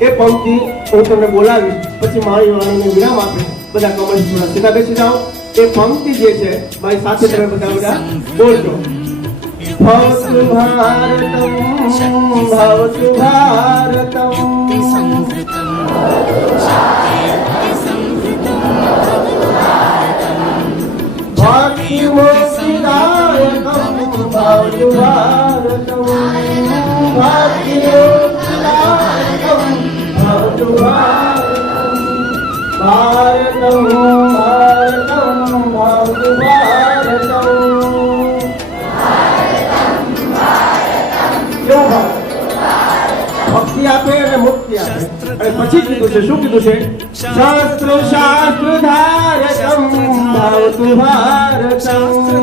એ પંક્તિ હું તમને બોલાવીશ, પછી મારી વાણીને વિરામ આપે બધા કમેન્ટ થોડા સીધા બેસી જાઓ. એ પંક્તિ જે છે મારી સાથે તમે બધા બોલજો. ભવતુ ભારતમ ભવતુ ભારતમ ભક્તિ મોક્ષદાયકમ ભવતુ ભારતમ ભક્તિ મોક્ષદાયકમ ભવતુ ભારતમ ભારતમ ભારતમ ભવતુ ભારતમ. ભક્તિ આપે અને મુક્તિ આપે. અને પછી કીધું છે, શું કીધું છે? શાસ્ત્ર શાસ્ત્ર ધારકમ ભવતુ ભારતમ શાસ્ત્ર